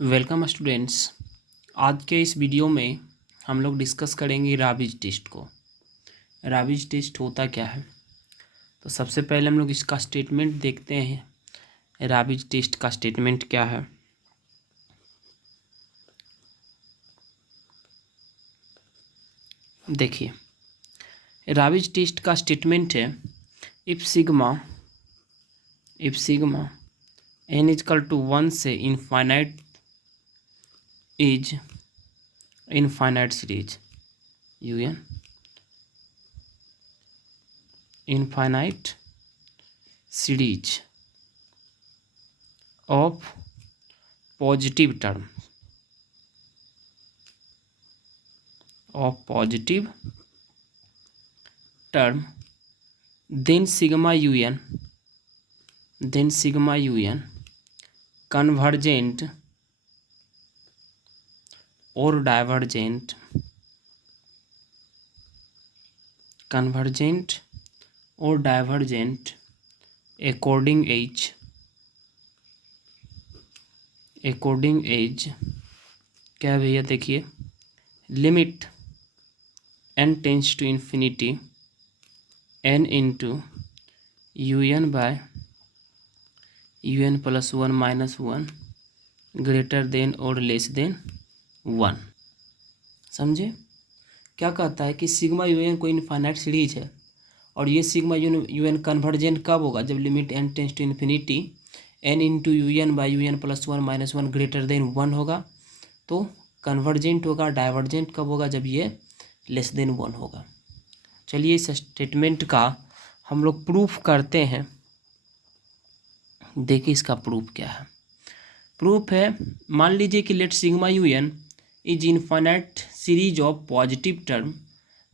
Welcome students. आज के इस वीडियो में हम लोग डिस्कस करेंगे राबीज टेस्ट को। राबीज टेस्ट होता क्या है, तो सबसे पहले हम लोग इसका स्टेटमेंट देखते हैं। राबीज टेस्ट का स्टेटमेंट क्या है। देखिए, राबीज टेस्ट का स्टेटमेंट है if sigma n equal to 1 से infinite is infinite series un infinite series of positive term then sigma un convergent or divergent according age क्या है भैया, देखिए limit n tends to infinity n into un by un plus 1 minus 1 greater than और less than 1। समझे क्या कहता है कि सिग्मा un कोई इनफाइनाइट सीरीज है और ये सिग्मा un कन्वर्जेंट कब होगा, जब limit n tends to infinity n into un by un plus 1 minus 1 greater than 1 होगा। तो कन्वर्जेंट होगा। डाइवर्जेंट कब होगा, जब ये लेस देन 1 होगा। चलिए इस स्टेटमेंट का हम लोग प्रूफ करते हैं। देखिए इसका प्रूफ क्या है। प्रूफ है, मान लीजिए कि let sigma un is infinite series of positive term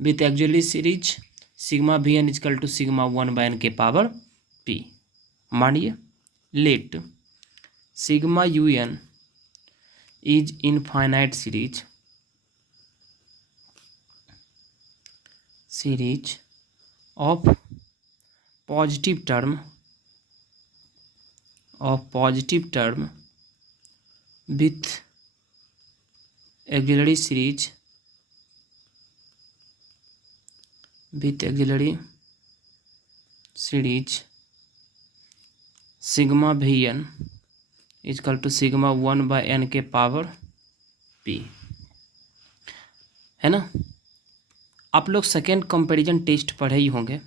with auxiliary series sigma vn is equal to sigma 1 by n के पावर p। मानिए let sigma un is infinite series of positive term with auxiliary series sigma vn is equal to sigma 1 by n के power p, है ना। आप लोग second comparison test पढ़े ही होंगे।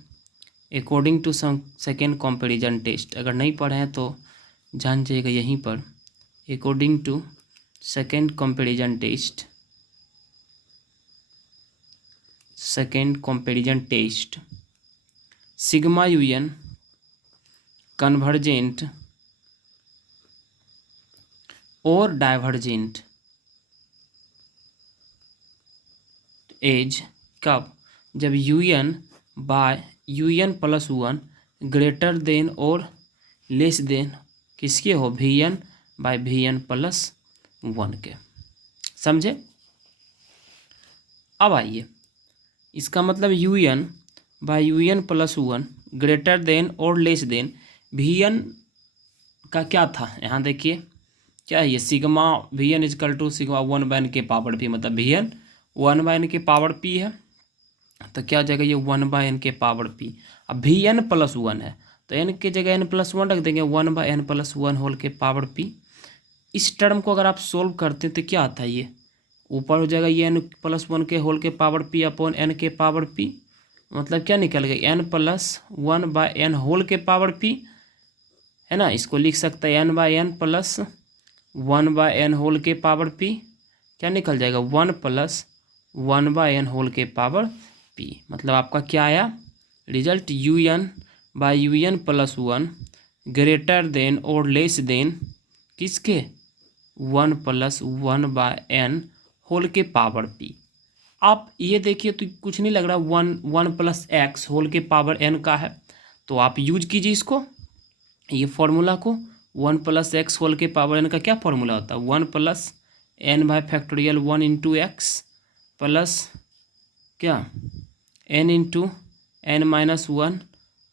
According to second comparison test, अगर नहीं पढ़े हैं तो जान जाइएगा यहीं पर। According to second comparison test sigma un convergent और डाइवर्जेंट एज कब, जब un by un plus 1 greater than और लेस देन किसके हो, vn बाय vn प्लस 1 के। समझे। अब आइए, इसका मतलब un by un plus 1 greater than और लेस देन vn का क्या था, यहाँ देखिए क्या है, ये sigma vn is equal to sigma 1 by n के पावर p, मतलब vn 1 बाय n के पावर p है, तो क्या हो जाएगा ये 1 बाय n के पावर p। अब vn प्लस 1 है तो n की जगह n प्लस 1 रख देंगे, 1 बाय n प्लस 1 होल के पावर p। इस टर्म को अगर आप सोल्व करते हैं तो क्या आता है, ये ऊपर हो जाएगा ये n प्लस 1 के होल के पावर p अपॉन n के पावर p, मतलब क्या निकल गया n plus 1 by n whole के पावर p, है ना। इसको लिख सकते हैं n by n plus 1 by n whole के पावर p, क्या निकल जाएगा 1 प्लस 1 बाय n होल के पावर p। मतलब आपका क्या आया result, un by un plus 1 greater than और लेस देन किसके, 1 प्लस 1 बाय n होल के पावर p। आप ये देखिए तो कुछ नहीं लग रहा, 1 प्लस एक्स होल के पावर n का है, तो आप यूज कीजिए इसको, ये फॉर्मूला को। 1 प्लस एक्स होल के पावर n का क्या फॉर्मूला होता है, 1 plus n bye factorial 1 into x plus क्या n into n minus 1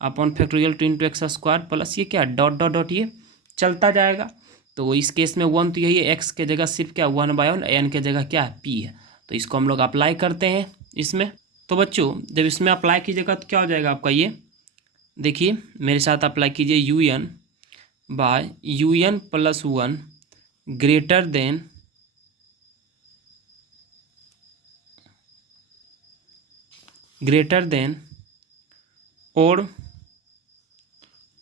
upon factorial 2 into x square plus ये क्या डॉट डॉट डॉट, ये चलता जाएगा। तो इस केस में 1 तो यही है, एक्स के जगह सिर्फ क्या 1/1, एन के जगह क्या है पी है। तो इसको हम लोग अप्लाई करते हैं इसमें। तो बच्चों जब इसमें अप्लाई कीजिएगा तो क्या हो जाएगा आपका, ये देखिए मेरे साथ अप्लाई कीजिए, UN प्लस 1 ग्रेटर देन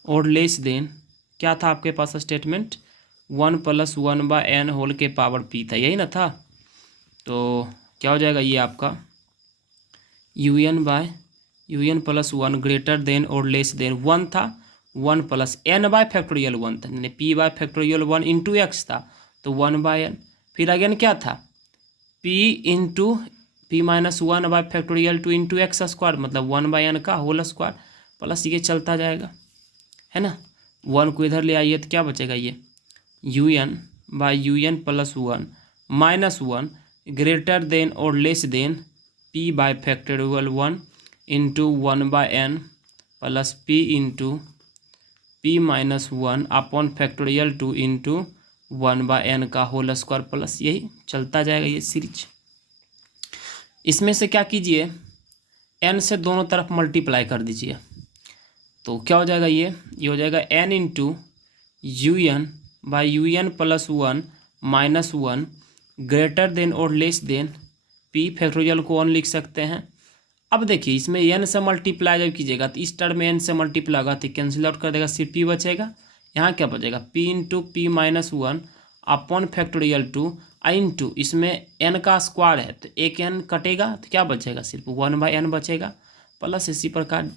और लेस देन, क्या था आपके पास स्टेटमेंट, 1 + 1/n होल के पावर p था, यही ना था। तो क्या हो जाएगा ये आपका UN प्लस 1 ग्रेटर देन और लेस देन 1 था, 1 + n/फैक्टोरियल 1 था, यानी p/फैक्टोरियल 1 इंटू एक्स था, तो 1/n। फिर अगेन क्या था, p into p - 1/फैक्टोरियल 2 into x square, मतलब 1/n का होल स्क्वायर, प्लस ये चलता जाएगा, है ना। 1 को इधर ले आइए तो क्या बचेगा, ये UN plus 1 minus 1 greater than और less than factorial 1 into 1/n plus p into p - 1 upon factorial 2 into 1/n का होल स्क्वायर, प्लस यही चलता जाएगा ये सीरीज। इसमें से क्या कीजिए, n से दोनों तरफ मल्टीप्लाई कर दीजिए, तो क्या हो जाएगा, ये हो जाएगा n into UN plus 1 minus 1 greater than और लेस देन p फैक्टोरियल को 1 लिख सकते हैं। अब देखिए इसमें n से मल्टीप्लाई जब कीजिएगा तो इस टर्म में n से मल्टीप्लाई होगा तो कैंसिल आउट कर देगा, सिर्फ p बचेगा। यहाँ क्या बचेगा, p into p - 1 upon factorial 2 into इसमें n का स्क्वायर है तो एक n कटेगा तो क्या बचेगा, सिर्फ 1/n बचेगा, प्लस इसी प्रकार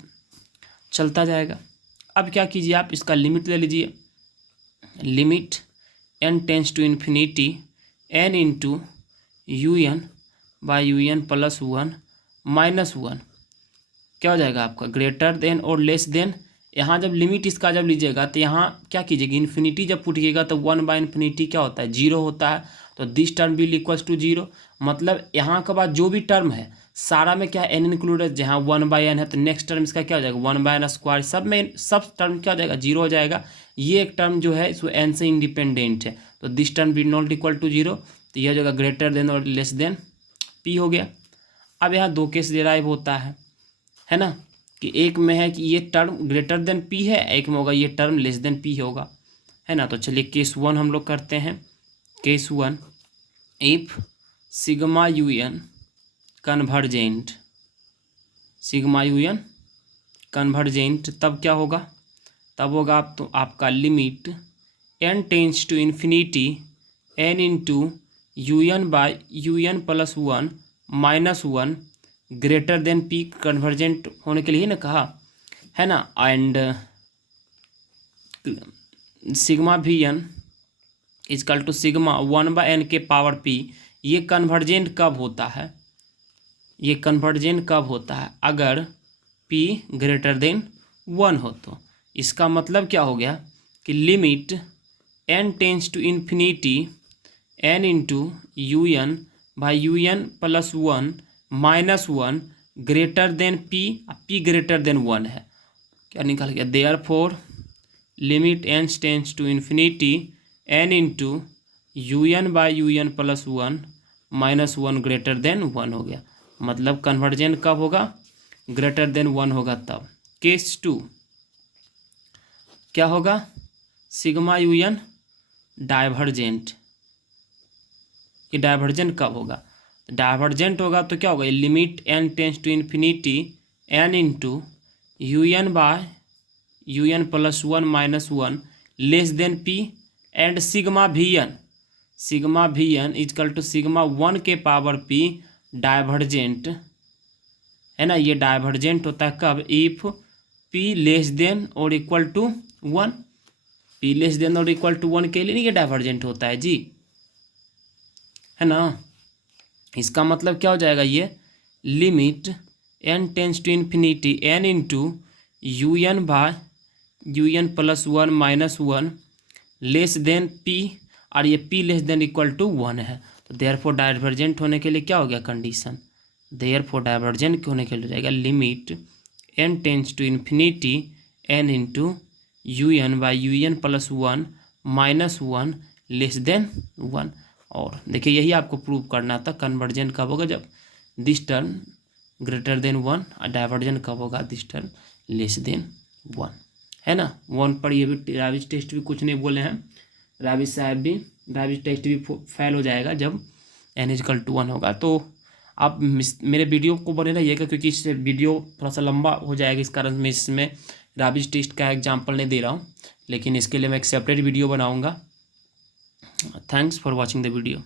चलता जाएगा। अब क्या कीजिए, आप इसका लिमिट ले लीजिए, limit n tends to infinity n into UN plus 1 minus 1, क्या हो जाएगा आपका ग्रेटर देन और लेस देन। यहाँ जब लिमिट इसका जब लीजिएगा तो यहाँ क्या कीजिएगा, इन्फिनिटी जब पुटिएगा तो 1/∞ क्या होता है, 0 होता है, तो this term will equals to 0, मतलब यहाँ के बाद जो भी टर्म है सारा में क्या है n इंक्लूडेड, जहाँ 1/n है तो नेक्स्ट टर्म इसका क्या हो जाएगा 1/n स्क्वायर, सब में सब टर्म क्या हो जाएगा 0 हो जाएगा। ये एक टर्म जो है इसको n से इंडिपेंडेंट है, तो this term will not equal to 0, तो यह हो जाएगा ग्रेटर देन और लेस देन p हो गया। अब यहाँ 2 केस डिराइव होता है ना, कि एक में है कि ये टर्म ग्रेटर देन p है, एक में होगा ये टर्म लेस देन p होगा, है ना। तो चलिए केस 1 हम लोग करते हैं। Case 1, if sigma UN convergent, तब क्या होगा, तब होगा आप तो आपका limit n tends to infinity n into UN plus 1 minus 1 greater than p, convergent होने के लिए ना कहा है ना, and sigma VN is equal to sigma 1/n के पावर p। ये कन्वर्जेंट कब होता है, ये कन्वर्जेंट कब होता है, अगर p ग्रेटर देन 1 हो। तो इसका मतलब क्या हो गया कि limit n tends to infinity n into UN plus 1 minus 1 greater than p greater than 1 है, क्या निकल गया, therefore limit n tends to infinity n into UN plus 1 minus 1 greater than 1 हो गया। मतलब कन्वर्जेंट कब होगा, ग्रेटर देन 1 होगा तब। केस 2 क्या होगा, सिग्मा UN डाइवर्जेंट, ये डाइवर्जेंट कब होगा, डाइवर्जेंट होगा तो क्या होगा, limit n tends to infinity n into UN plus 1 minus 1 less than p and sigma VN is equal to sigma 1 के पावर p डाइवर्जेंट, है ना। ये डाइवर्जेंट होता है कब, इफ p लेस देन और equal to 1, p less than और equal to 1 के लिए ये डाइवर्जेंट होता है जी, है ना। इसका मतलब क्या हो जाएगा, ये limit n tends to infinity n into UN plus 1 minus 1 less than p, और ये p less than equal to 1 है, तो देयरफॉर डाइवर्जेंट होने के लिए क्या हो गया कंडीशन, देयरफॉर डाइवर्जेंट होने के लिए जाएगा limit n tends to infinity n into UN plus 1 minus 1 less than 1। और देखिए यही आपको प्रूव करना था, कन्वर्जन कब होगा जब दिस टर्म ग्रेटर देन 1, और डाइवर्जन कब होगा दिस टर्म लेस देन 1, है ना। 1 पर ये भी राविज टेस्ट भी कुछ नहीं बोले हैं, राविज साहब भी, राविज टेस्ट भी फेल हो जाएगा जब n=1 होगा। तो आप मेरे वीडियो को बने रहिएगा, क्योंकि इससे वीडियो थोड़ा सा लंबा हो जाएगा, इस कारण मैं इसमें राविज टेस्ट का एग्जाम्पल नहीं दे रहा हूँ, लेकिन इसके लिए मैं एक सेपरेट वीडियो बनाऊँगा। Thanks for watching the video.